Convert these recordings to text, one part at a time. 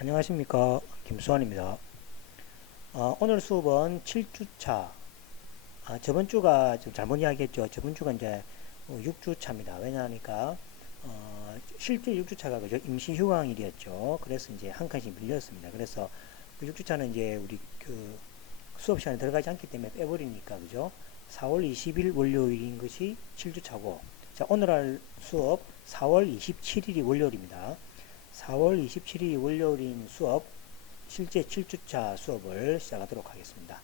안녕하십니까, 김수환입니다. 오늘 수업은 7주차. 저번 주가 좀 잘못 이야기했죠. 저번 주가 이제 6주차입니다. 왜냐하니까 실제 6주차가 그죠, 임시 휴강일이었죠. 그래서 이제 한 칸씩 밀렸습니다. 그래서 그 6주차는 이제 우리 그 수업 시간에 들어가지 않기 때문에 빼버리니까 그죠. 4월 20일 월요일인 것이 7주차고, 자, 오늘 할 수업 4월 27일이 월요일입니다. 4월 27일이 월요일인 수업, 실제 7주차 수업을 시작하도록 하겠습니다.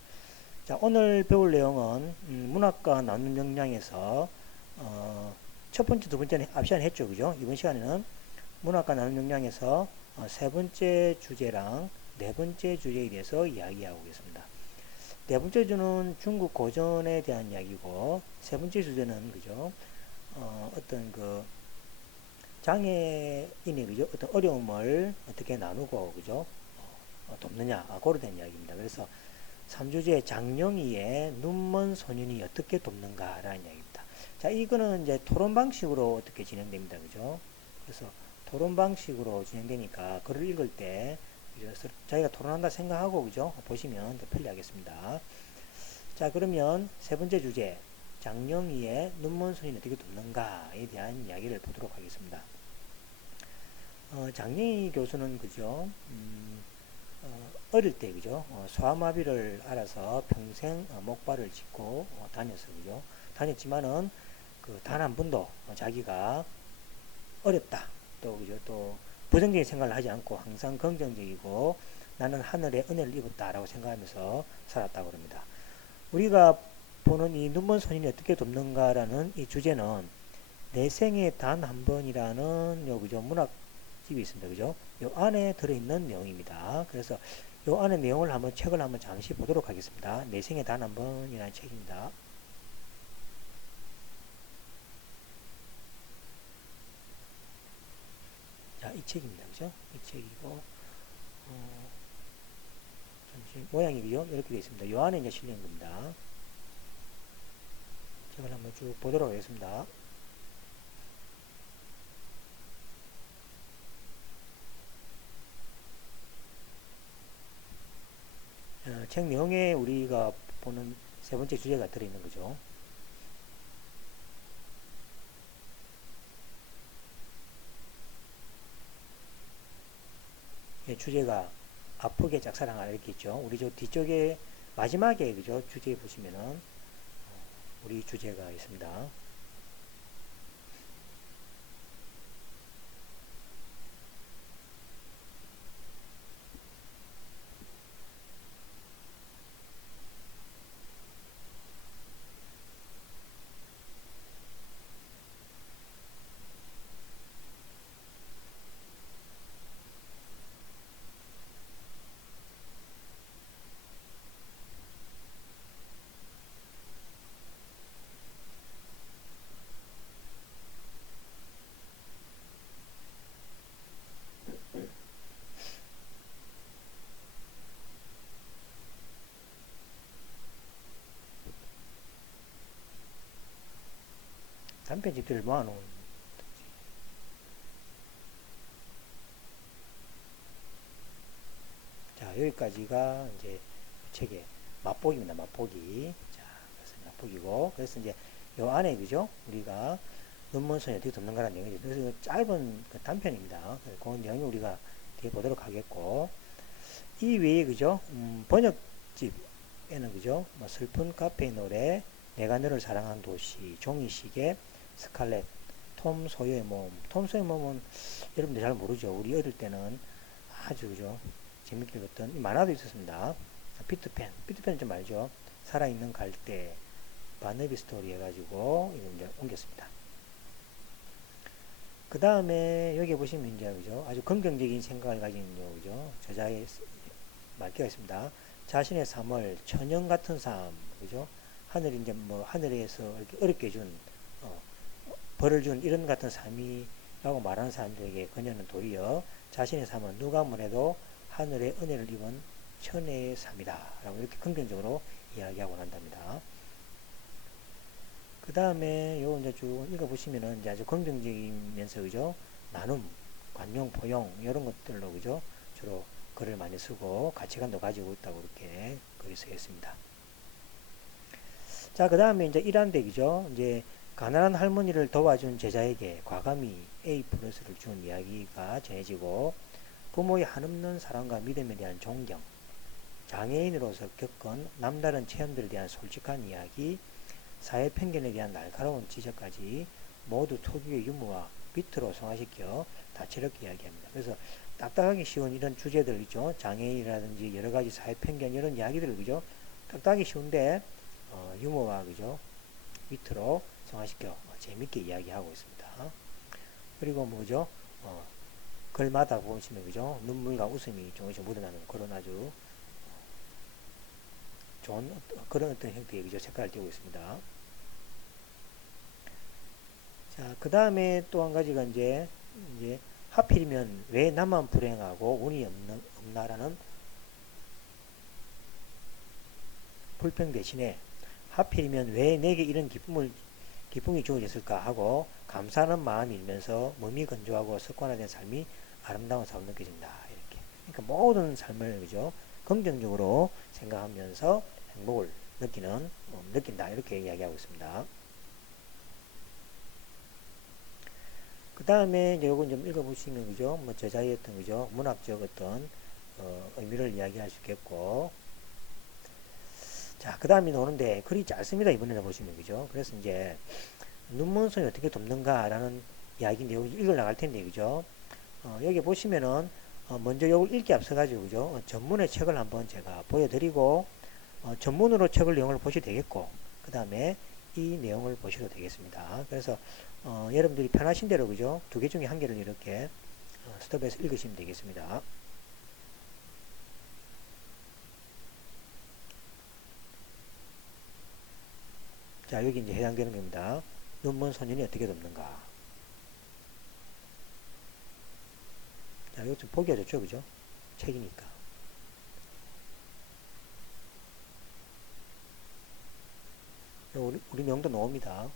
자, 오늘 배울 내용은 문학과 나눔 역량에서 첫 번째, 두 번째는 앞 시간에 했죠, 그죠? 이번 시간에는 문학과 나눔 역량에서 세 번째 주제랑 네 번째 주제에 대해서 이야기하고 있습니다. 네 번째 주는 중국 고전에 대한 이야기고, 세 번째 주제는 그죠? 어떤 그 장애인의 그죠? 어떤 어려움을 어떻게 나누고 그죠? 돕느냐, 그로 된 이야기입니다. 그래서 3주제 장영희의 눈먼 소년이 어떻게 돕는가라는 이야기입니다. 자, 이거는 이제 토론 방식으로 어떻게 진행됩니다. 그죠? 그래서 토론 방식으로 진행되니까 글을 읽을 때 자기가 토론한다 생각하고 그죠? 보시면 더 편리하겠습니다. 자, 그러면 세 번째 주제 장영희의 눈먼 소년이 어떻게 돕는가에 대한 이야기를 보도록 하겠습니다. 장영희 교수는 그죠? 어릴 때 그죠, 소아마비를 알아서 평생 목발을 짚고 다녔어요. 그죠? 다녔지만은 그 단 한 번도 자기가 어렵다, 또 그죠, 또 부정적인 생각을 하지 않고 항상 긍정적이고 나는 하늘의 은혜를 입었다라고 생각하면서 살았다고 합니다. 우리가 보는 이 눈먼 소년이 어떻게 돕는가라는 이 주제는 내 생에 단 한 번이라는 요 그죠, 문학집이 있습니다. 그죠? 요 안에 들어있는 내용입니다. 그래서 요 안에 내용을 한번 책을 한번 잠시 보도록 하겠습니다. 내 생에 단 한 번이라는 책입니다. 자, 이 책입니다. 그죠? 이 책이고, 잠시 모양이 그죠? 이렇게 되어 있습니다. 요 안에 이제 실린 겁니다. 책을 한번 쭉 보도록 하겠습니다. 책 내용에 우리가 보는 세 번째 주제가 들어있는 거죠. 주제가 아프게 짝사랑하라 이렇게 있죠. 우리 저 뒤쪽에 마지막에 그죠, 주제에 보시면은 우리 주제가 있습니다. 단편집들을 모아놓은. 자, 여기까지가 이제 책의 맛보기입니다. 맛보기. 자, 그래서 맛보기고, 그래서 이제 요 안에 그죠, 우리가 논문서에 어떻게 돕는가라는 내용이죠. 그래서 짧은 그 단편입니다. 그 내용이 우리가 뒤에 보도록 하겠고, 이 외에 그죠, 번역집에는 그죠, 뭐 슬픈 카페의 노래, 내가 너를 사랑한 도시, 종이시계, 스칼렛, 톰 소여의 몸. 톰 소여의 몸은 여러분들 잘 모르죠. 우리 어릴 때는 아주 그죠, 재밌게 읽었던 이 만화도 있었습니다. 피트팬은 좀 알죠. 살아있는 갈대, 바너비 스토리 해가지고 이거 이제 옮겼습니다. 그 다음에 여기 보시면 이제 그죠, 아주 긍정적인 생각을 가진 그죠, 저자의 말기가 있습니다. 자신의 삶을 천연 같은 삶, 그죠? 하늘이 이제 뭐 하늘에서 이렇게 어렵게 준 벌을 준 이런 같은 삶이라고 말하는 사람들에게 그녀는 도리어 자신의 삶은 누가 뭐래도 하늘의 은혜를 입은 천혜의 삶이다 라고 이렇게 긍정적으로 이야기하고 난답니다. 그 다음에 요 이제 쭉 읽어보시면은 이제 아주 긍정적이면서 그죠, 나눔, 관용, 포용 이런 것들로 그죠, 주로 글을 많이 쓰고 가치관도 가지고 있다고 이렇게 글이 써 있습니다. 자, 그 다음에 이제 1항대기죠. 이제 가난한 할머니를 도와준 제자에게 과감히 A 플러스를 준 이야기가 전해지고 부모의 한없는 사랑과 믿음에 대한 존경, 장애인으로서 겪은 남다른 체험들에 대한 솔직한 이야기, 사회 편견에 대한 날카로운 지적까지 모두 특유의 유머와 비트로 성화시켜 다채롭게 이야기합니다. 그래서 딱딱하기 쉬운 이런 주제들 있죠. 장애인이라든지 여러 가지 사회 편견 이런 이야기들을 그죠. 딱딱하기 쉬운데 유머와 그죠. 비트로 성화시켜 재밌게 이야기하고 있습니다. 그리고 뭐죠? 글마다 보시면 그죠. 눈물과 웃음이 조금씩 묻어나는 그런 아주 좋은 그런 어떤 형태의 그죠. 색깔을 띄고 있습니다. 자, 그 다음에 또 한 가지가 이제 하필이면 왜 나만 불행하고 운이 없나라는 불평 대신에 하필이면 왜 내게 이런 기쁨이 주어졌을까 하고 감사하는 마음이 일면서 몸이 건조하고 습관화된 삶이 아름다운 삶을 느껴진다. 이렇게. 그러니까 모든 삶을 그죠 긍정적으로 생각하면서 행복을 느낀다. 이렇게 이야기하고 있습니다. 그 다음에 이제 요거 좀 읽어보시면 그죠 뭐 저자의 어떤 그죠 문학적 어떤 의미를 이야기할 수 있겠고 자, 그 다음에 오는데 글이 짧습니다. 이번에는 보시면 그죠 그래서 이제 눈먼 손이 어떻게 돕는가라는 이야기 내용이 읽어 나갈 텐데 그죠 여기 보시면은 먼저 요걸 읽기 앞서 가지고 그죠 전문의 책을 한번 제가 보여드리고 전문으로 책을 내용을 보셔도 되겠고 그 다음에 이 내용을 보셔도 되겠습니다. 그래서 여러분들이 편하신 대로 그죠 두 개 중에 한 개를 이렇게 스톱해서 읽으시면 되겠습니다. 자, 여기 이제 해당되는 겁니다. 눈먼 소년이 어떻게 돕는가. 자, 이거 좀 보기가 좋죠, 그죠? 책이니까. 우리 명도 나옵니다.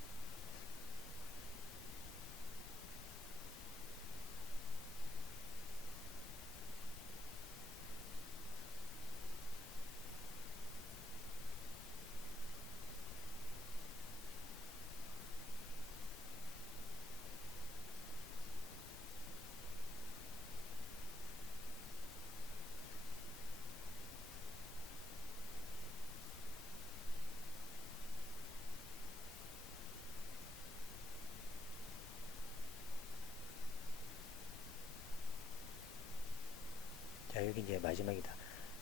자, 여기 이제 마지막이다.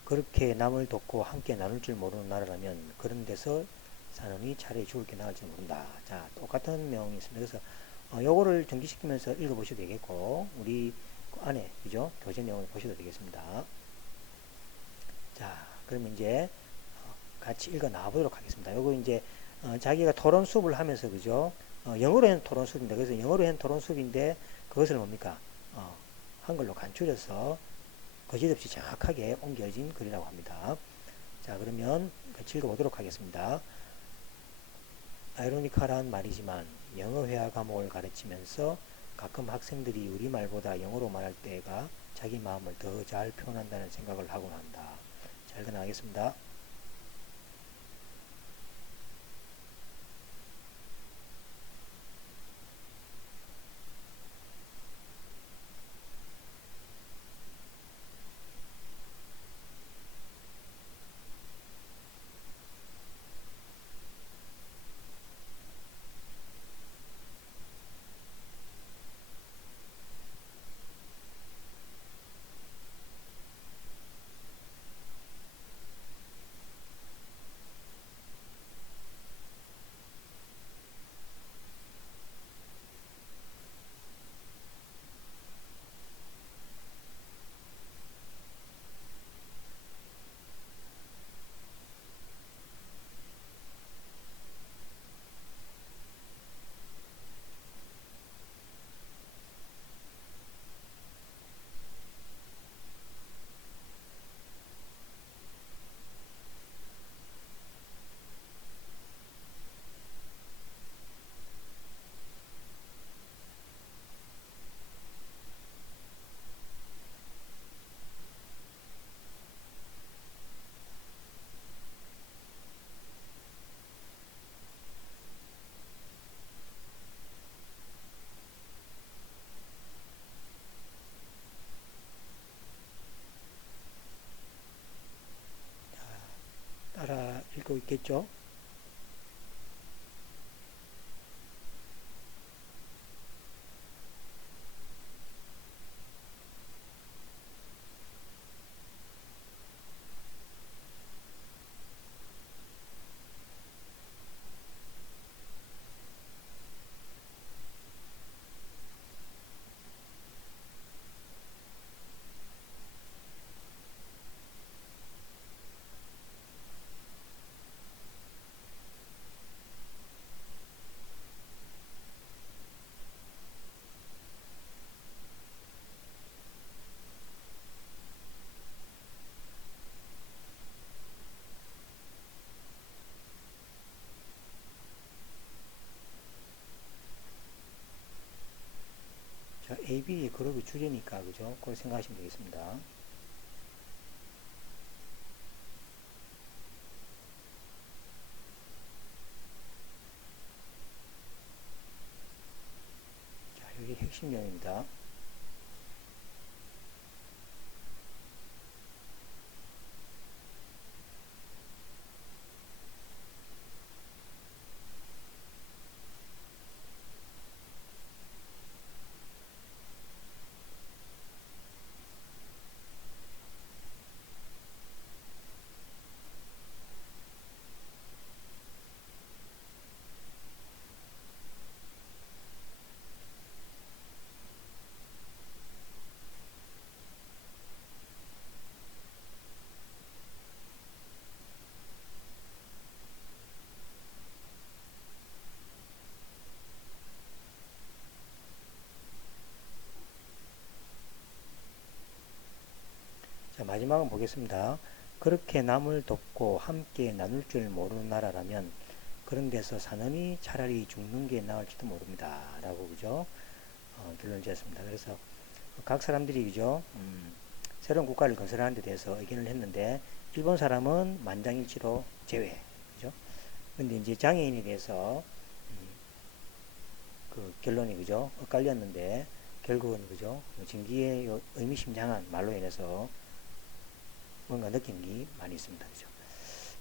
그렇게 남을 돕고 함께 나눌 줄 모르는 나라라면 그런 데서 사느니 차라리 죽을 게 나을지 모른다. 자, 똑같은 내용이 있습니다. 그래서 요거를 전기시키면서 읽어보셔도 되겠고 우리 안에 그죠? 교재 내용을 보셔도 되겠습니다. 자, 그러면 이제 같이 읽어 나와보도록 하겠습니다. 요거 이제 자기가 토론 수업을 하면서 그죠? 영어로 한 토론 수업인데 그래서 영어로 한 토론 수업인데 그것을 뭡니까? 한글로 간추려서 거짓없이 정확하게 옮겨진 글이라고 합니다. 자, 그러면 같이 읽어보도록 하겠습니다. 아이러니컬한 말이지만 영어 회화 과목을 가르치면서 가끔 학생들이 우리말보다 영어로 말할 때가 자기 마음을 더 잘 표현한다는 생각을 하곤 한다. 자, 읽어 나가겠습니다. 거 있겠죠? 자, AB 그룹이 주제니까, 그죠? 그걸 생각하시면 되겠습니다. 자, 이게 핵심형입니다. 자, 마지막은 보겠습니다. 그렇게 남을 돕고 함께 나눌 줄 모르는 나라라면 그런 데서 사느니 차라리 죽는 게 나을지도 모릅니다. 라고, 그죠? 결론을 지었습니다. 그래서 각 사람들이, 그죠? 새로운 국가를 건설하는 데 대해서 의견을 했는데, 일본 사람은 만장일치로 제외. 그죠? 근데 이제 장애인에 대해서, 그 결론이, 그죠? 엇갈렸는데, 결국은, 그죠? 진기의 의미심장한 말로 인해서 뭔가 느낀 게 많이 있습니다. 그죠?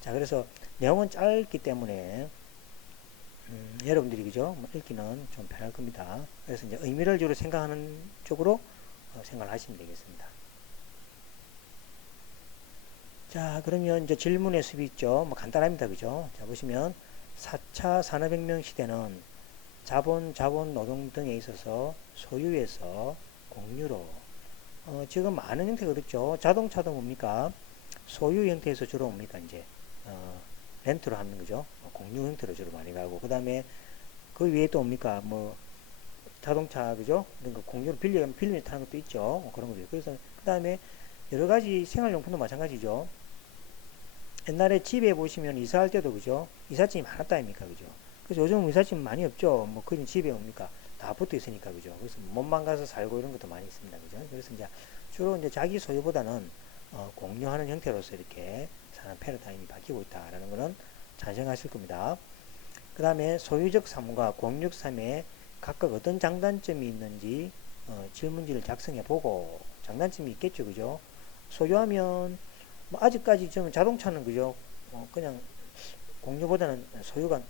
자, 그래서 내용은 짧기 때문에 여러분들이, 그죠? 읽기는 좀 편할 겁니다. 그래서 이제 의미를 주로 생각하는 쪽으로 생각을 하시면 되겠습니다. 자, 그러면 이제 질문의 숲이 있죠. 뭐 간단합니다. 그죠? 자, 보시면 4차 산업혁명 시대는 자본, 노동 등에 있어서 소유에서 공유로 지금 많은 형태가 그렇죠. 자동차도 뭡니까? 소유 형태에서 주로 뭡니까? 이제 렌트로 하는 거죠. 공유 형태로 주로 많이 가고, 그 다음에 그 위에 또 뭡니까? 뭐 자동차, 그죠? 그러니까 공유로 빌려 타는 것도 있죠. 그런 거죠. 그래서 그 다음에 여러 가지 생활용품도 마찬가지죠. 옛날에 집에 보시면 이사할 때도, 그죠? 이삿짐이 많았다 아닙니까? 그죠? 그래서 요즘 이삿짐 많이 없죠. 뭐 그냥 집에 옵니까? 다 붙어 있으니까, 그죠? 그래서 몸만 가서 살고 이런 것도 많이 있습니다. 그죠? 그래서 이제 주로 이제 자기 소유보다는 공유하는 형태로서 이렇게 사는 패러다임이 바뀌고 있다라는 것은 찬성하실 겁니다. 그 다음에 소유적 삶과 공유적 삶에 각각 어떤 장단점이 있는지 질문지를 작성해 보고, 장단점이 있겠죠, 그죠? 소유하면 뭐 아직까지 저는 자동차는, 그죠? 그냥 공유보다는 소유가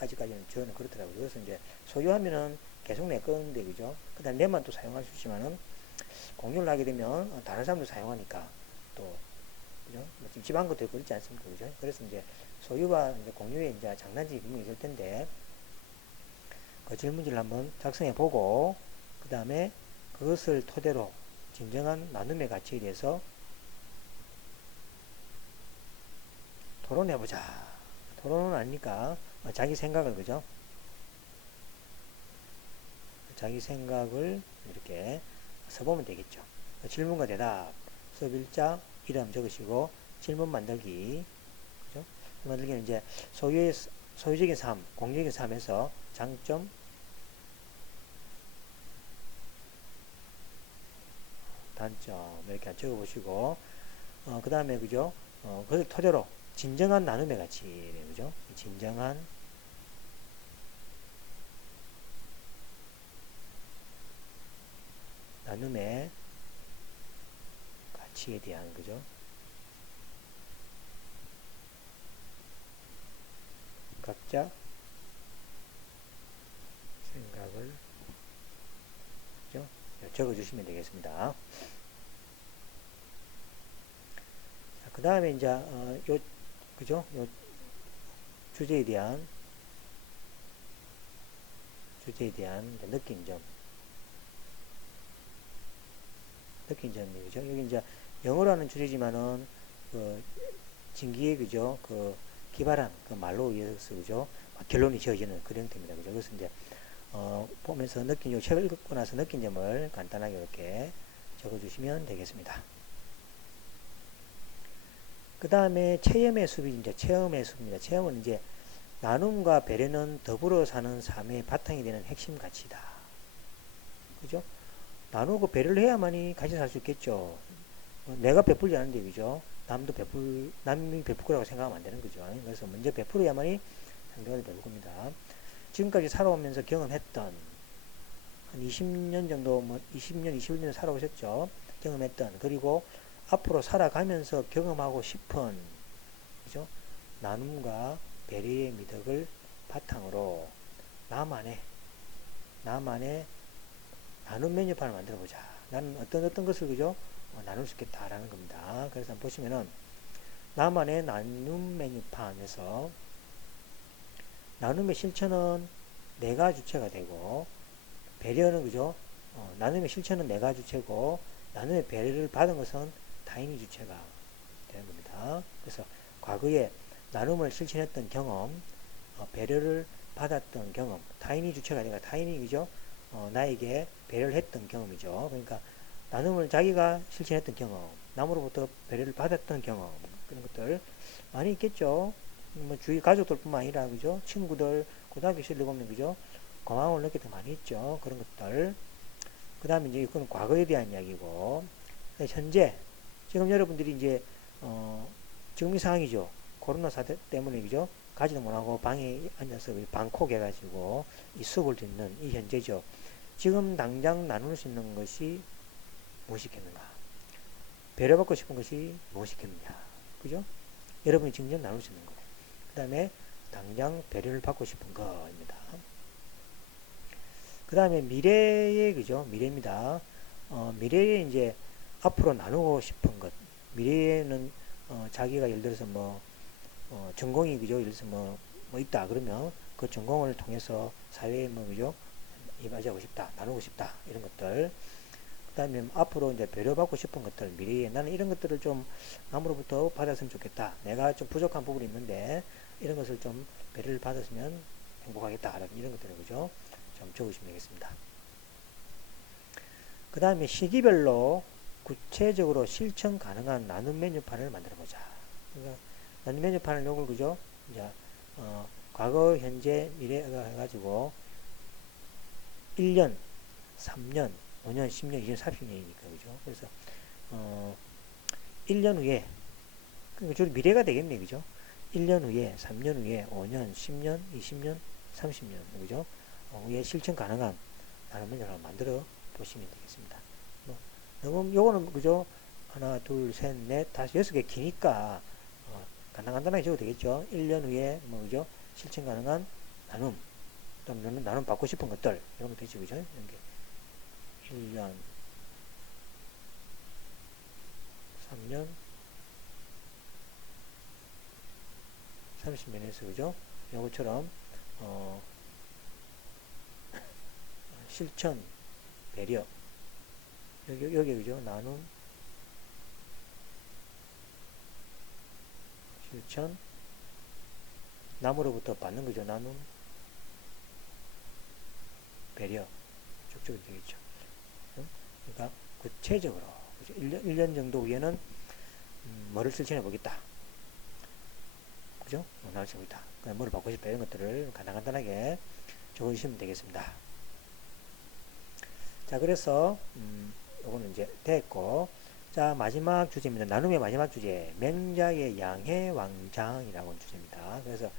아직까지는 저는 그렇더라고요. 그래서 이제 소유하면은 계속 내 건데, 그죠? 그 다음에 내만 또 사용할 수 있지만은 공유를 하게 되면 다른 사람도 사용하니까 또, 그죠? 뭐 지금 집안 것도 있고 그렇지 않습니까? 그죠? 그래서 이제 소유와 이제 공유에 이제 장단점이 분명히 있을 텐데, 그 질문지를 한번 작성해 보고, 그 다음에 그것을 토대로 진정한 나눔의 가치에 대해서 토론해보자. 토론은 아니니까 자기 생각을, 그죠? 자기 생각을 이렇게 써보면 되겠죠. 질문과 대답, 수업 일자, 이름 적으시고 질문 만들기, 그죠? 만들기는 이제 소유적인 삶, 공유적인 삶에서 장점, 단점 이렇게 적어보시고, 그 다음에, 그죠? 그걸 토대로 진정한 나눔의 가치, 그죠? 진정한 나눔의 가치에 대한, 그죠? 각자 생각을 그죠? 적어주시면 되겠습니다. 그 다음에 이제 요 그죠? 요 주제에 대한 느낀 점이죠. 여기 이제 영어로 하는 주제지만은 그 진기에 그죠? 그 기발한 그 말로 의해서 그죠? 결론이 지어지는 그런 형태입니다. 그죠? 그래서 이제 보면서 느낀 요 책을 읽고 나서 느낀 점을 간단하게 이렇게 적어주시면 되겠습니다. 그 다음에 체험의 숲이 이제 체험의 숲입니다. 체험은 이제 나눔과 배려는 더불어 사는 삶의 바탕이 되는 핵심 가치다. 그죠? 나누고 배려를 해야만이 같이 살 수 있겠죠. 내가 베풀지 않은데, 그죠? 남이 베풀 거라고 생각하면 안 되는 거죠. 그래서 먼저 베풀어야만이 상대방이 베풀 겁니다. 지금까지 살아오면서 경험했던, 한 20년 정도, 20년, 21년 살아오셨죠? 경험했던, 그리고 앞으로 살아가면서 경험하고 싶은, 그죠? 나눔과 배려의 미덕을 바탕으로 나만의 나눔 메뉴판을 만들어 보자. 나는 어떤 것을 그죠? 나눌 수 있겠다라는 겁니다. 그래서 보시면은 나만의 나눔 메뉴판에서 나눔의 실천은 내가 주체가 되고 배려는 그죠? 나눔의 실천은 내가 주체고 나눔의 배려를 받은 것은 타인이 주체가 되는 겁니다. 그래서 과거에 나눔을 실천했던 경험, 배려를 받았던 경험, 타인이 주체가 되니까 타인이 그죠? 나에게 배려를 했던 경험이죠. 그러니까 나눔을 자기가 실천했던 경험, 남으로부터 배려를 받았던 경험, 그런 것들 많이 있겠죠. 뭐 주위 가족들뿐만 아니라 그죠? 친구들, 고등학교 시절 보면 그죠? 고마움을 느낄 때 많이 있죠. 그런 것들. 그 다음에 이제 이건 과거에 대한 이야기고, 현재 지금 여러분들이 이제 지금 이 상황이죠. 코로나 사태 때문에 그죠? 가지도 못하고 방에 앉아서 방콕 해가지고 이 수업을 듣는 이 현재죠. 지금 당장 나눌 수 있는 것이 무엇이겠는가? 배려받고 싶은 것이 무엇이겠느냐? 그죠? 여러분이 직접 나눌 수 있는 거. 그 다음에 당장 배려를 받고 싶은 거입니다. 그 다음에 미래의 그죠? 미래입니다. 미래에 이제 앞으로 나누고 싶은 것. 미래에는 자기가 예를 들어서 전공이 그죠? 예를 들어서 뭐 있다 그러면 그 전공을 통해서 사회에 그죠? 이바지하고 싶다, 나누고 싶다 이런 것들. 그 다음에 앞으로 이제 배려받고 싶은 것들, 미래에 나는 이런 것들을 좀 남으로부터 받았으면 좋겠다. 내가 좀 부족한 부분이 있는데 이런 것을 좀 배려를 받았으면 행복하겠다. 이런 것들을 그죠? 좀 적으시면 되겠습니다. 그 다음에 시기별로 구체적으로 실천 가능한 나눔 메뉴판을 만들어 보자. 그러니까 나눔 메뉴판을 요걸 그죠? 이제 과거, 현재, 미래가 해가지고 1년, 3년, 5년, 10년, 20년, 30년이니까 그죠? 그래서 1년 후에 그러니까 주로 미래가 되겠네 그죠? 1년 후에, 3년 후에, 5년, 10년, 20년, 30년 그죠? 후에 실천 가능한 나눔 메뉴를 만들어 보시면 되겠습니다. 너무 요거는 그죠? 하나, 둘, 셋, 넷, 다섯, 6개 기니까 간단하게 적어도 되겠죠? 1년 후에 그죠? 실천 가능한 나눔, 또는 나눔 받고 싶은 것들 이런 거 되죠, 그죠? 이렇게 1년, 3년, 30년에서 그죠? 요것처럼 실천, 배려 여기 그죠? 나눔, 실천, 남으로부터 받는 거죠. 나눔, 배려 쭉쭉 되겠죠. 그러니까 구체적으로 그죠? 1년 정도 후에는 뭐를 실천해 보겠다. 그죠? 나올 수 있다. 뭐를 받고 싶다. 이런 것들을 간단하게 적어주시면 되겠습니다. 자, 그래서 요거는 이제 됐고, 자, 마지막 주제입니다. 나눔의 마지막 주제, 맹자의 양해 왕장이라고 하는 주제입니다. 그래서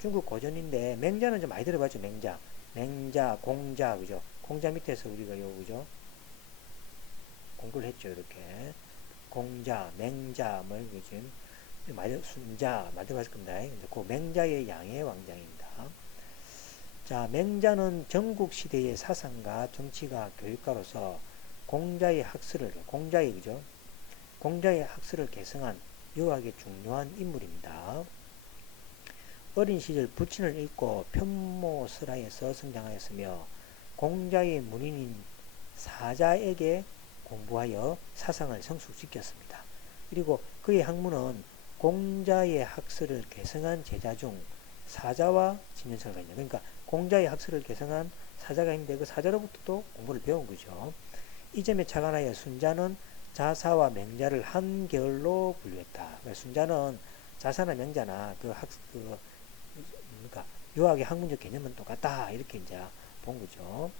중국 고전인데 맹자는 좀 많이 들어봤죠. 맹자, 공자, 그죠? 공자 밑에서 우리가 요 그죠? 공부를 했죠. 이렇게 공자, 맹자, 뭐 지금 순자 만들어봤을 겁니다. 그 맹자의 양의 왕장입니다. 자, 맹자는 전국시대의 사상가, 정치가, 교육가로서 그죠? 공자의 학설을 계승한 유학의 중요한 인물입니다. 어린 시절 부친을 잃고 편모스라에서 성장하였으며 공자의 문인인 사자에게 공부하여 사상을 성숙시켰습니다. 그리고 그의 학문은 공자의 학설을 계승한 제자 중 사자와 친연설가 있냐. 그러니까 공자의 학설을 계승한 사자가 있는데 그 사자로부터도 공부를 배운 거죠. 이 점에 착안하여 순자는 자사와 맹자를 한 계열로 분류했다. 그러니까 순자는 자사나 명자나 그러니까 유학의 학문적 개념은 똑같다 이렇게 이제 본 거죠.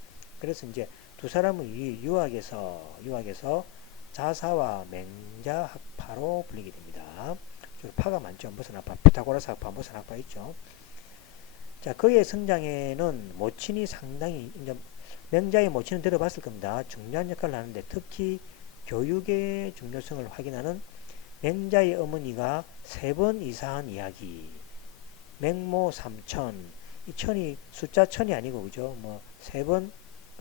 그래서 이제 두 사람은 이 유학에서 자사와 맹자 학파로 불리게 됩니다. 파가 많죠. 무슨 학파? 피타고라스 학파, 무슨 학파 있죠. 자, 그의 성장에는 모친이 상당히 이제 맹자의 모친은 들어봤을 겁니다. 중요한 역할을 하는데 특히 교육의 중요성을 확인하는 맹자의 어머니가 3번 이사한 이야기. 맹모 삼천. 이 천이 숫자 천이 아니고 그죠? 뭐 3번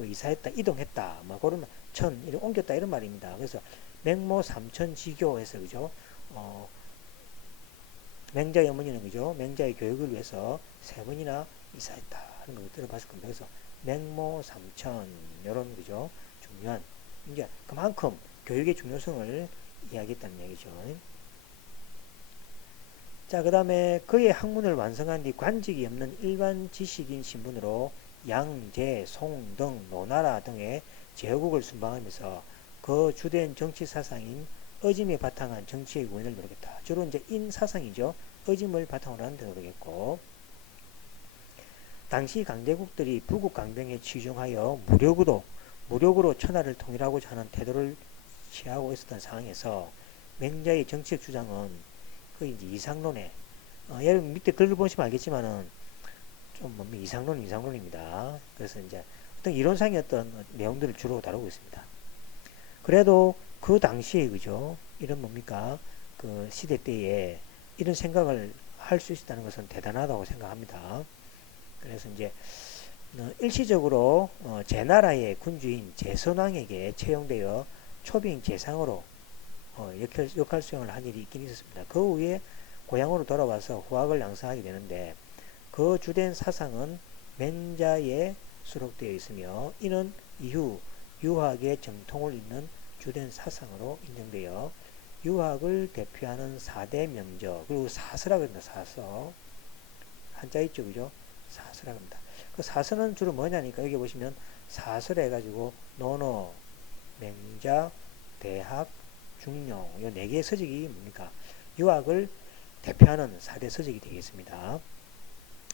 이사했다, 이동했다. 뭐 그런 천 이렇게 옮겼다 이런 말입니다. 그래서 맹모 삼천 지교해서 그죠? 맹자의 어머니는 그죠? 맹자의 교육을 위해서 3번이나 이사했다 하는 걸 들어봤을 겁니다. 그래서 맹모 삼천 이런 그죠? 중요한 이제 그만큼 교육의 중요성을 이야기했다는 얘기죠. 자, 그 다음에 그의 학문을 완성한 뒤 관직이 없는 일반 지식인 신분으로 양제, 송 등 노나라 등의 제국을 순방하면서 그 주된 정치 사상인 어짐에 바탕한 정치의 구현을 노력했다. 주로 이제 인사상이죠. 어짐을 바탕으로 하는 데 노력했고, 당시 강대국들이 부국 강병에 치중하여 무력으로 천하를 통일하고자 하는 태도를 취하고 있었던 상황에서 맹자의 정치적 주장은 그 이제 이상론에 여러분 밑에 글을 보시면 알겠지만은 좀 이상론입니다. 그래서 이제 어떤 이론상의 어떤 내용들을 주로 다루고 있습니다. 그래도 그 당시에 그죠? 이런 그 시대 때에 이런 생각을 할 수 있었다는 것은 대단하다고 생각합니다. 그래서 이제 일시적으로 제나라의 군주인 제선왕에게 채용되어 초빙 제상으로 역할 수행을 한 일이 있긴 있었습니다. 그 후에 고향으로 돌아와서 후학을 양성하게 되는데 그 주된 사상은 맹자에 수록되어 있으며 이는 이후 유학의 정통을 잇는 주된 사상으로 인정되어 유학을 대표하는 4대 명저 그리고 사서라고 합니다. 사서 한자 있죠, 그죠? 사서라고 합니다. 그 사서는 주로 뭐냐니까 여기 보시면 사서를 해가지고 논어, 맹자, 대학, 중용 이 4개의 서적이 뭡니까? 유학을 대표하는 4대 서적이 되겠습니다.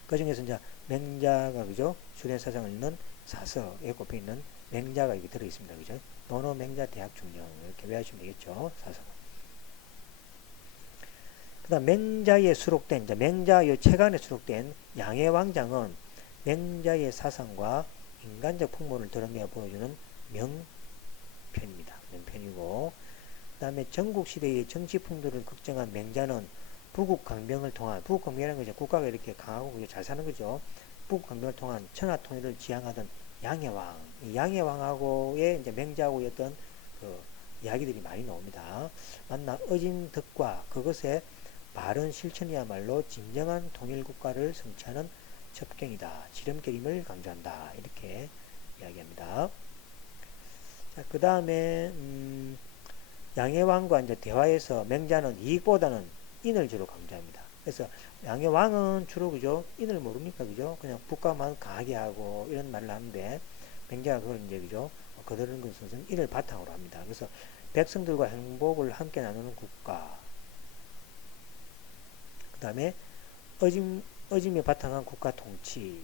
그 중에서 이제 맹자가 그죠? 주된 사상을 읽는 사서에 꼽혀 있는 맹자가 여기 들어 있습니다. 그죠? 논어, 맹자, 대학, 중용 이렇게 외우시면 되겠죠. 사서. 그다음 맹자의 수록된 맹자의 책안에 수록된 양의 왕장은 맹자의 사상과 인간적 풍모를 드러내 보여주는 명편입니다. 명편이고 그다음에 전국 시대의 정치 풍토를 걱정한 맹자는 부국 강병을 통한 부국 강병이라는 거죠. 국가가 이렇게 강하고 잘 사는 거죠. 부국 강병을 통한 천하 통일을 지향하던 양의 왕, 이 양의 왕하고의 이제 맹자하고의 어떤 그 이야기들이 많이 나옵니다. 만나 어진 덕과 그것의 바른 실천이야말로 진정한 통일국가를 성취하는 첩경이다. 지름길임을 강조한다. 이렇게 이야기합니다. 자, 그 다음에 양의 왕과 이제 대화에서 맹자는 이익보다는 인을 주로 강조합니다. 그래서 양의 왕은 주로 그죠 인을 모릅니까 그죠 그냥 국가만 강하게 하고 이런 말을 하는데 맹자가 그걸 이제 그죠 거두는 것은 인을 바탕으로 합니다. 그래서 백성들과 행복을 함께 나누는 국가. 그 다음에 어짐에 바탕한 국가 통치.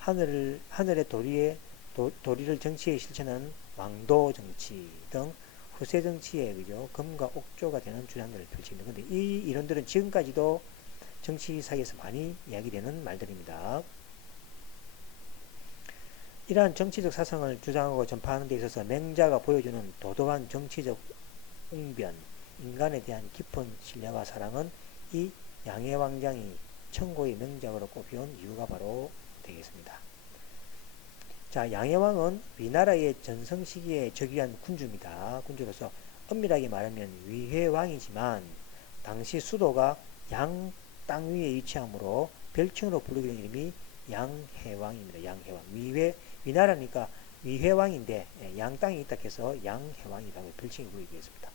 하늘의 도리를 정치에 실천하는 왕도 정치 등 후세 정치에 그죠 금과 옥조가 되는 주장들을 펼칩니다. 근데 이 이론들은 지금까지도 정치사에서 많이 이야기되는 말들입니다. 이러한 정치적 사상을 주장하고 전파하는 데 있어서 맹자가 보여주는 도도한 정치적 웅변, 인간에 대한 깊은 신뢰와 사랑은 이 양해왕장이 천고의 명작으로 꼽혀온 이유가 바로 되겠습니다. 자, 양해왕은 위나라의 전성 시기에 즉위한 군주입니다. 군주로서 엄밀하게 말하면 위회왕이지만 당시 수도가 양 땅 위에 위치하므로 별칭으로 부르기로 이름이 양해왕입니다. 양해왕. 위나라니까 위회왕인데 양 땅이 있다 해서 양해왕이라고 별칭이 부르겠습니다.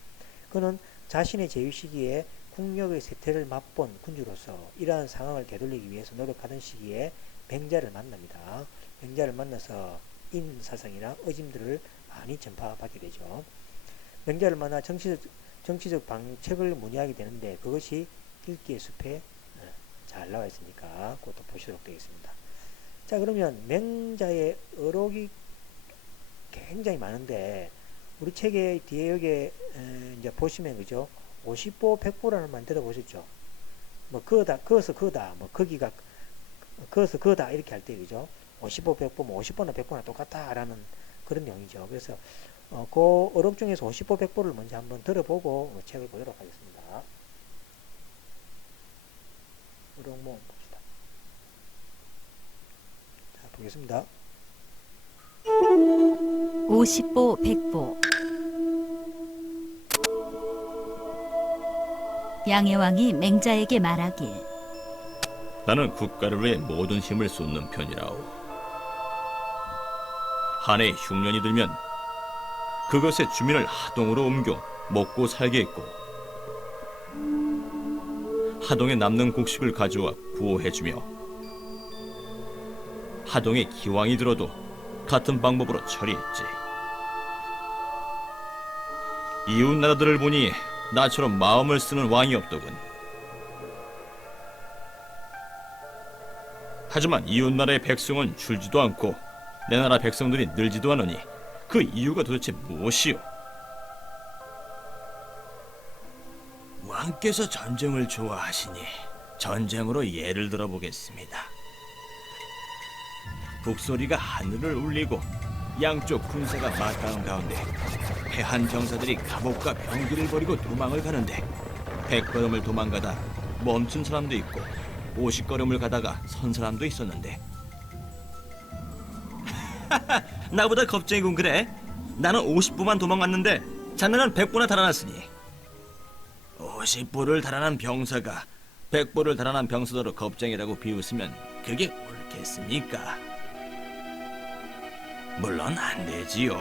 그는 자신의 제위 시기에 국력의 쇠퇴를 맛본 군주로서 이러한 상황을 되돌리기 위해서 노력하던 시기에 맹자를 만납니다. 맹자를 만나서 인사상이나 의짐들을 많이 전파받게 되죠. 맹자를 만나 정치적 방책을 문의하게 되는데 그것이 읽기의 숲에 잘 나와 있으니까 그것도 보시도록 되겠습니다. 자, 그러면 맹자의 어록이 굉장히 많은데 우리 책의 뒤에 여기 이제 보시면 그죠? 50보 100보라는 말 들어보셨죠? 뭐 그거다, 그어서 그거다, 뭐 거기가 그어서 그거다 이렇게 할 때 그죠? 50보 100보 뭐 50보나 100보나 똑같다라는 그런 내용이죠. 그래서 그 어록 중에서 50보 100보를 먼저 한번 들어보고 책을 보도록 하겠습니다. 어록 모음 봅시다. 자, 보겠습니다. 50보 100보 양해왕이 맹자에게 말하길 나는 국가를 위해 모든 힘을 쏟는 편이라오. 한 해 흉년이 들면 그것의 주민을 하동으로 옮겨 먹고 살게 했고 하동에 남는 곡식을 가져와 구호해주며 하동에 기왕이 들어도 같은 방법으로 처리했지. 이웃 나라들을 보니 나처럼 마음을 쓰는 왕이 없더군. 하지만 이웃 나라의 백성은 줄지도 않고 내 나라 백성들이 늘지도 않으니 그 이유가 도대체 무엇이오? 왕께서 전쟁을 좋아하시니 전쟁으로 예를 들어보겠습니다. 북소리가 하늘을 울리고 양쪽 군사가 맞닿은 가운데 패한 병사들이 갑옷과 병기를 버리고 도망을 가는데 100걸음을 도망가다 멈춘 사람도 있고 50걸음을 가다가 선 사람도 있었는데 나보다 겁쟁이군 그래? 나는 50보만 도망갔는데 자네는 100보나 달아났으니 50보를 달아난 병사가 100보를 달아난 병사더러 겁쟁이라고 비웃으면 그게 옳겠습니까? 물론 안 되지요.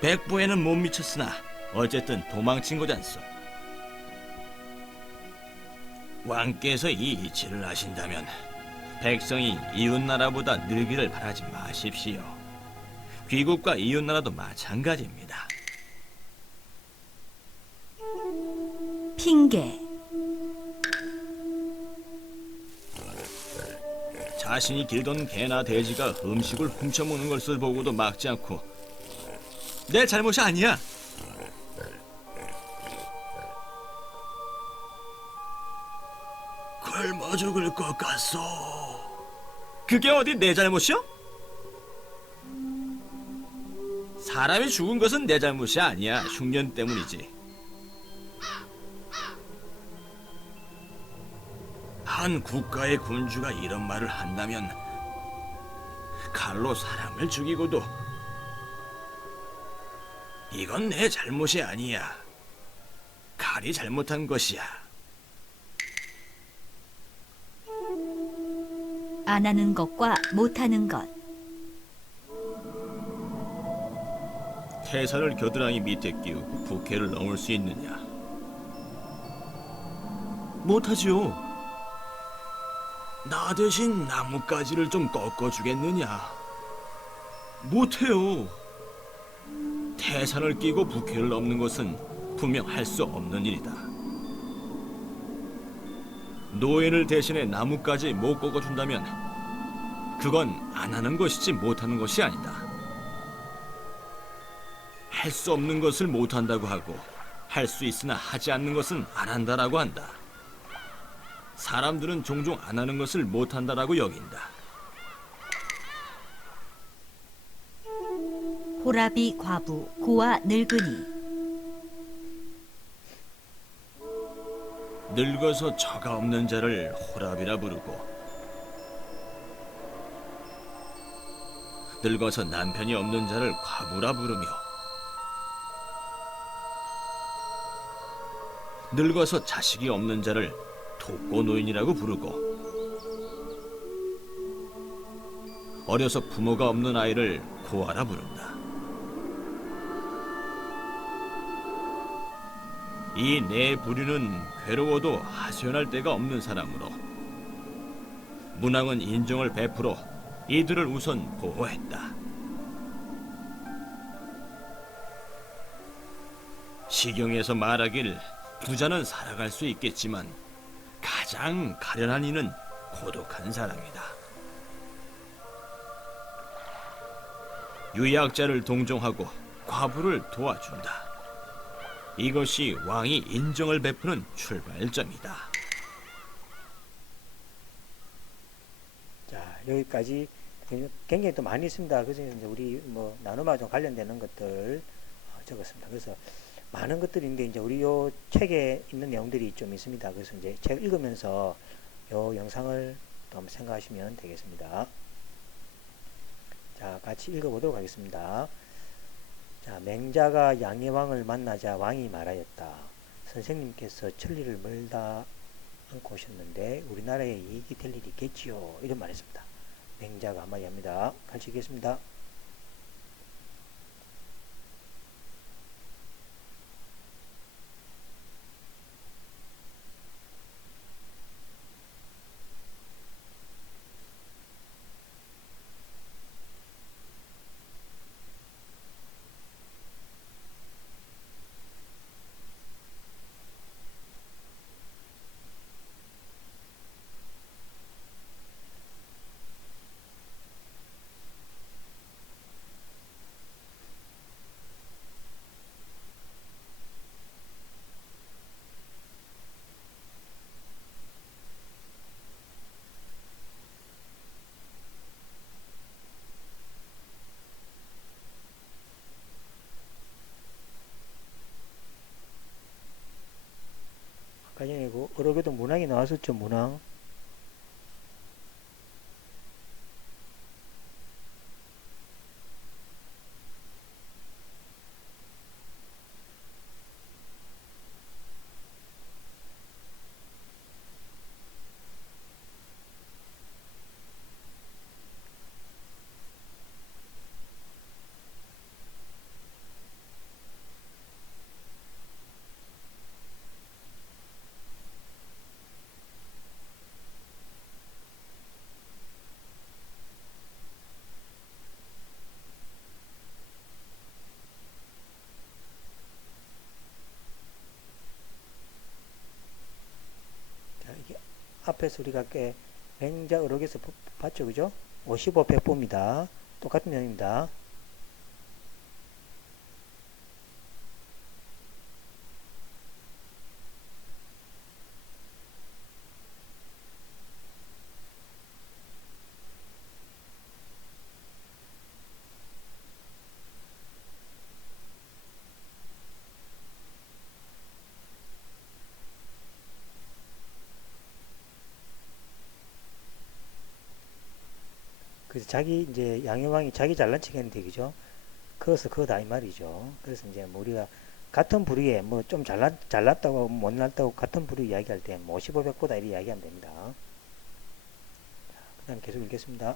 100보에는 못 미쳤으나 어쨌든 도망친 거잖소. 왕께서 이 이치를 하신다면 백성이 이웃나라보다 늘기를 바라지 마십시오. 귀국과 이웃나라도 마찬가지입니다. 핑계 자신이 길던 개나 돼지가 음식을 훔쳐먹는 것을 보고도 막지 않고 내 잘못이 아니야. 굶어 죽을 것 같소. 그게 어디 내 잘못이요? 사람이 죽은 것은 내 잘못이 아니야. 흉년 때문이지. 한 국가의 군주가 이런 말을 한다면 칼로 사람을 죽이고도 이건 내 잘못이 아니야. 칼이 잘못한 것이야. 안 하는 것과 못하는 것 태산을 겨드랑이 밑에 끼우고 부캐를 넘을 수 있느냐? 못하지요. 나 대신 나뭇가지를 좀 꺾어주겠느냐? 못해요. 태산을 끼고 부캐를 넘는 것은 분명 할 수 없는 일이다. 노인을 대신해 나뭇가지 못 꺾어준다면 그건 안 하는 것이지 못하는 것이 아니다. 할 수 없는 것을 못한다고 하고 할 수 있으나 하지 않는 것은 안 한다라고 한다. 사람들은 종종 안 하는 것을 못한다라고 여긴다. 호라비 과부 고아 늙은이 늙어서 처가 없는 자를 호랍이라 부르고 늙어서 남편이 없는 자를 과부라 부르며 늙어서 자식이 없는 자를 독거노인이라고 부르고 어려서 부모가 없는 아이를 고아라 부른다. 이 네 부류는 괴로워도 하소연할 데가 없는 사람으로 문왕은 인정을 베풀어 이들을 우선 보호했다. 시경에서 말하길 부자는 살아갈 수 있겠지만 가장 가련한 이는 고독한 사람이다. 유약자를 동정하고 과부를 도와준다. 이것이 왕이 인정을 베푸는 출발점이다. 자, 여기까지 굉장히 또 많이 있습니다. 그래서 이제 우리 뭐 나눔과 좀 관련되는 것들 적었습니다. 그래서 많은 것들이 있는데 이제 우리 요 책에 있는 내용들이 좀 있습니다. 그래서 이제 책 읽으면서 요 영상을 또 한번 생각하시면 되겠습니다. 자, 같이 읽어보도록 하겠습니다. 자, 맹자가 양예왕을 만나자 왕이 말하였다. 선생님께서 천리를 멀다 않고 오셨는데 우리나라에 이익이 될 일이 있겠지요. 이런 말했습니다. 맹자가 한마디 합니다. 같이 읽겠습니다. 아까 전에 그 어록에도 문항이 나왔었죠. 문항. 자, 이게 앞에서 우리가 꽤 맹자 어록에서 봤죠. 그죠? 55 백보입니다. 똑같은 내용입니다. 그래서 자기 이제 양효왕이 자기 잘난 척 했는데 그죠? 그것은 그거다 이 말이죠. 그래서 이제 뭐 우리가 같은 부류에 뭐 좀 잘났다고 못났다고 같은 부류 이야기할 때뭐 55백보다 이렇게 이야기하면 됩니다. 그 다음 계속 읽겠습니다.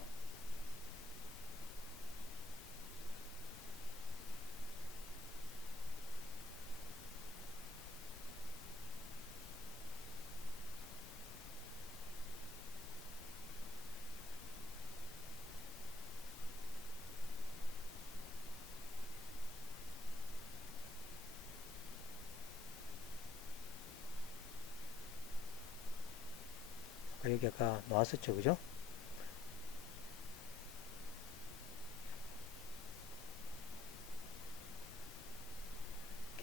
여기 아까 나왔었죠. 그죠?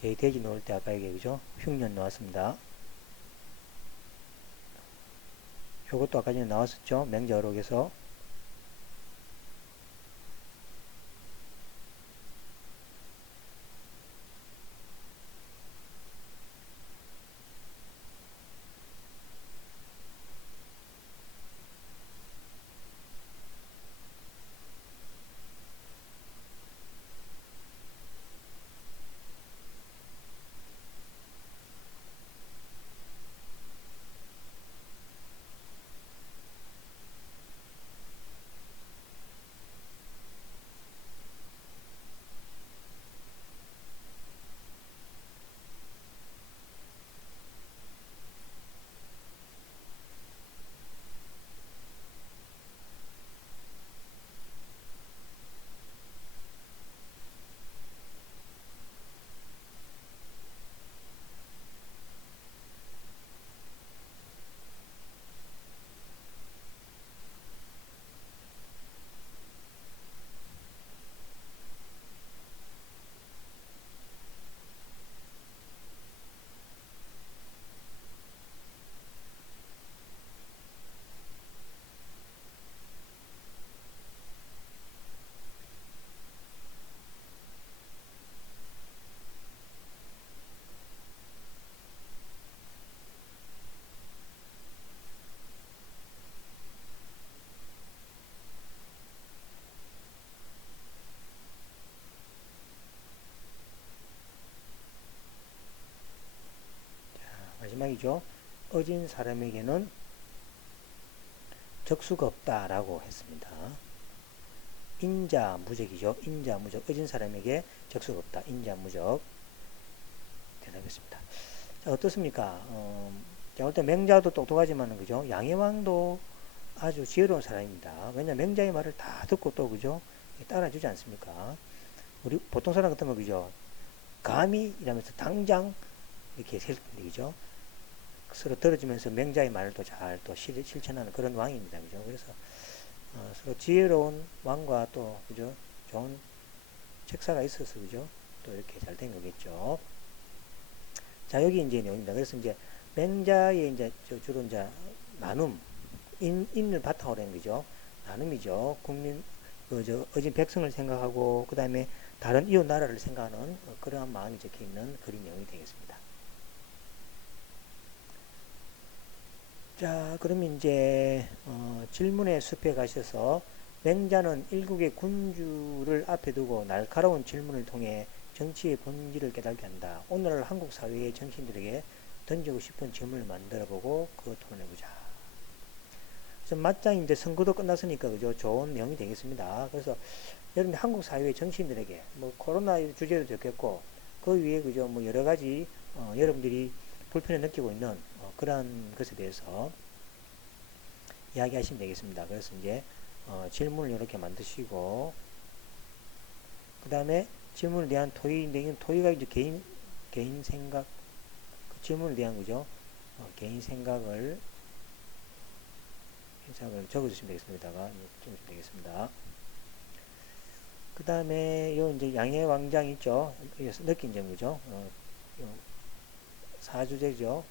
돼지 넣을 때 아까 이게 그죠? 흉년 나왔습니다. 요것도 아까 전에 나왔었죠? 맹자 어록에서. 마지막이죠. 어진 사람에게는 적수가 없다라고 했습니다. 인자무적이죠. 인자무적. 어진 사람에게 적수가 없다. 인자무적. 대답했습니다. 자, 어떻습니까? 자, 일단 맹자도 똑똑하지만은, 그죠? 양해왕도 아주 지혜로운 사람입니다. 왜냐면 맹자의 말을 다 듣고 또, 그죠? 따라주지 않습니까? 우리 보통 사람 같으면, 그죠? 감히 이러면서 당장 이렇게 셀 텐데, 그죠? 서로 들어주면서 맹자의 말을 또 잘 또 실천하는 그런 왕입니다. 그죠? 그래서 서로 지혜로운 왕과 또, 그죠? 좋은 책사가 있어서, 그죠? 또 이렇게 잘 된 거겠죠. 자, 여기 이제 내용입니다. 그래서 이제 맹자의 이제 주로 이제 나눔, 인을 바탕으로 한 거죠. 나눔이죠. 국민, 어진 백성을 생각하고, 그 다음에 다른 이웃 나라를 생각하는 그러한 마음이 적혀 있는 그림 내용이 되겠습니다. 자, 그러면 이제 질문의 숲에 가셔서 맹자는 일국의 군주를 앞에 두고 날카로운 질문을 통해 정치의 본질을 깨닫게 한다. 오늘날 한국 사회의 정치인들에게 던지고 싶은 질문을 만들어보고 그거 토론해보자. 그래서 맞짱 이제 선거도 끝났으니까 그죠? 좋은 내용이 되겠습니다. 그래서 여러분 한국 사회의 정치인들에게 뭐 코로나 주제도 좋겠고 그 위에 그죠? 뭐 여러 가지 여러분들이 불편을 느끼고 있는 그러한 것에 대해서 이야기하시면 되겠습니다. 그래서 이제 질문을 이렇게 만드시고 그 다음에 질문에 대한 토의인데 토의가 이제 개인 생각 그 질문에 대한 거죠. 개인 생각을 적어주시면 되겠습니다. 적어주시면 되겠습니다. 그 다음에 요 이제 양해 왕장 있죠. 느낀 점 그죠. 사주제죠.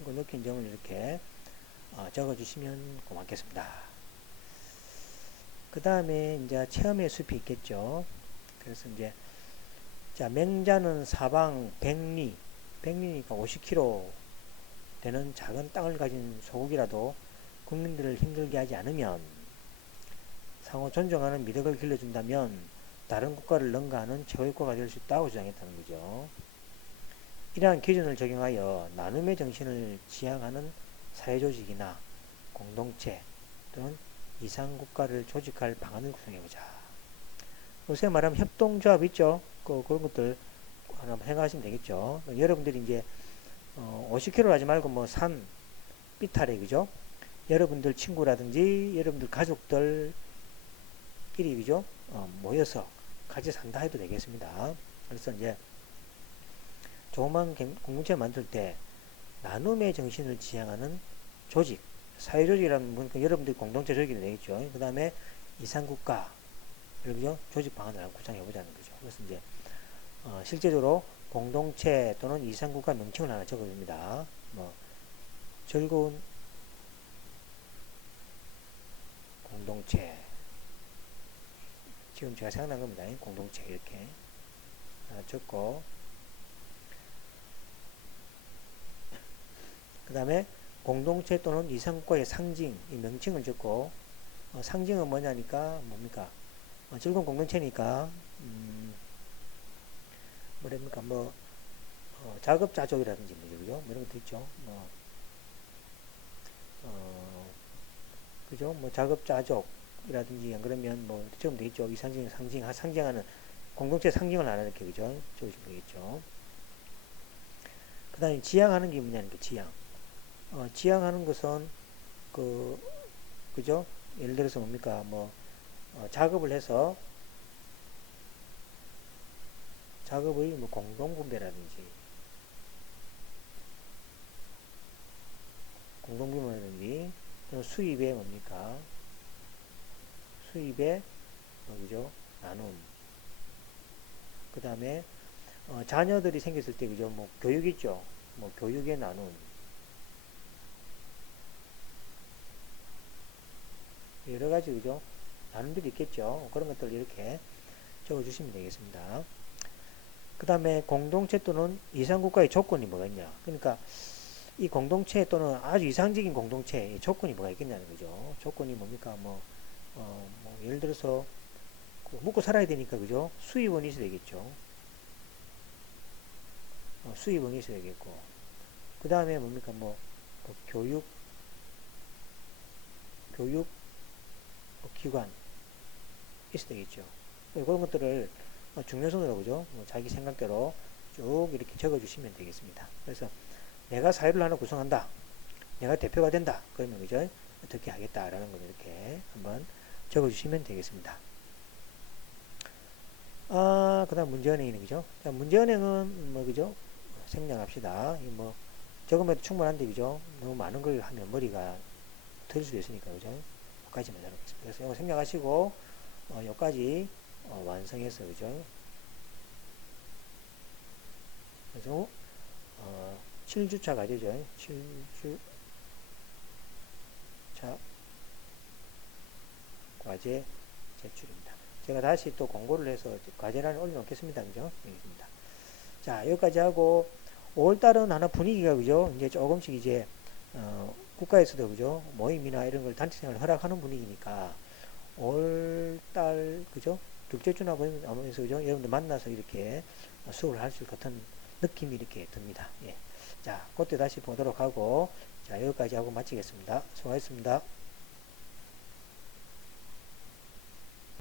이거 느낀 점을 이렇게 적어주시면 고맙겠습니다. 그 다음에 이제 체험의 숲이 있겠죠. 그래서 이제 자 맹자는 사방 100리니까 50km 되는 작은 땅을 가진 소국이라도 국민들을 힘들게 하지 않으면 상호 존중하는 미덕을 길러준다면 다른 국가를 능가하는 최고의 국가가 될 수 있다고 주장했다는 거죠. 이러한 기준을 적용하여 나눔의 정신을 지향하는 사회조직이나 공동체 또는 이상국가를 조직할 방안을 구성해보자. 요새 말하면 협동조합 있죠. 그런 것들 하나 생각하시면 되겠죠. 여러분들이 이제 50km 하지 말고 뭐 산 삐탈에 그죠? 여러분들 친구라든지 여러분들 가족들끼리 그죠? 모여서 같이 산다 해도 되겠습니다. 그래서 이제 조그만 공동체 만들 때 나눔의 정신을 지향하는 조직, 사회조직이라는 건 여러분들이 공동체 조직이 되겠죠. 그 다음에 이상국가, 그죠? 조직 방안을 구상해보자는 거죠. 그래서 이제 실제적으로 공동체 또는 이상국가 명칭을 하나 적어줍니다. 뭐 즐거운 공동체, 지금 제가 생각난 겁니다. 공동체 이렇게 하나 적고 그 다음에 공동체 또는 이상국가의 상징, 이 명칭을 적고 상징은 뭐냐니까 뭡니까? 즐거운 공동체니까 뭐랍니까? 뭐 자급자족이라든지 뭐죠, 그죠? 뭐 이런 것도 있죠. 그죠? 뭐 자급자족이라든지 안 그러면 뭐 좀 되겠죠. 이 상징하는 공동체 상징을 하나 이렇게 그죠? 적으시면 되겠죠. 그 다음에 지향하는 게 뭐냐니까 지향. 지향하는 것은 그죠? 예를 들어서 뭡니까? 뭐 작업을 해서 작업의 뭐 공동분배라든지 수입의 뭡니까? 수입의 그죠? 나눔. 그 다음에 자녀들이 생겼을 때 그죠? 뭐 교육 있죠? 뭐 교육의 나눔. 여러 가지 그죠? 나눔들이 있겠죠? 그런 것들 이렇게 적어주시면 되겠습니다. 그 다음에 공동체 또는 이상국가의 조건이 뭐가 있냐? 그러니까 이 공동체 또는 아주 이상적인 공동체의 조건이 뭐가 있겠냐는 거죠. 조건이 뭡니까? 뭐 뭐 예를 들어서 그 먹고 살아야 되니까 그죠? 수입원이 있어야 되겠죠. 수입원이 있어야 되겠고 그 다음에 뭡니까 뭐 교육 기관 있어야 되겠죠. 그런 것들을 중요선으로 그죠? 자기 생각대로 쭉 이렇게 적어주시면 되겠습니다. 그래서 내가 사회를 하나 구성한다. 내가 대표가 된다. 그러면 그죠? 어떻게 하겠다라는 걸 이렇게 한번 적어주시면 되겠습니다. 그 다음 문제은행이네, 그죠? 자, 문제은행은 뭐, 그죠? 생략합시다. 뭐, 적으면 충분한데, 그죠? 너무 많은 걸 하면 머리가 틀릴 수도 있으니까, 그죠? 여기까지만 해놓겠습니다. 그래서 이거 생략하시고, 여기까지 완성해서, 그죠? 그래서, 7주차 과제죠. 7주차 과제 제출입니다. 제가 다시 또 공고를 해서 과제란에 올려놓겠습니다. 그죠? 알겠습니다. 자, 여기까지 하고, 5월달은 하나 분위기가, 그죠? 이제 조금씩 이제, 국가에서도, 그죠? 모임이나 이런 걸 단체 생활을 허락하는 분위기니까, 5월달, 그죠? 둘째주나 보면서, 그죠? 여러분들 만나서 이렇게 수업을 할 수 있을 것 같은 느낌이 이렇게 듭니다. 예. 자, 그때 다시 보도록 하고, 자, 여기까지 하고 마치겠습니다. 수고하셨습니다.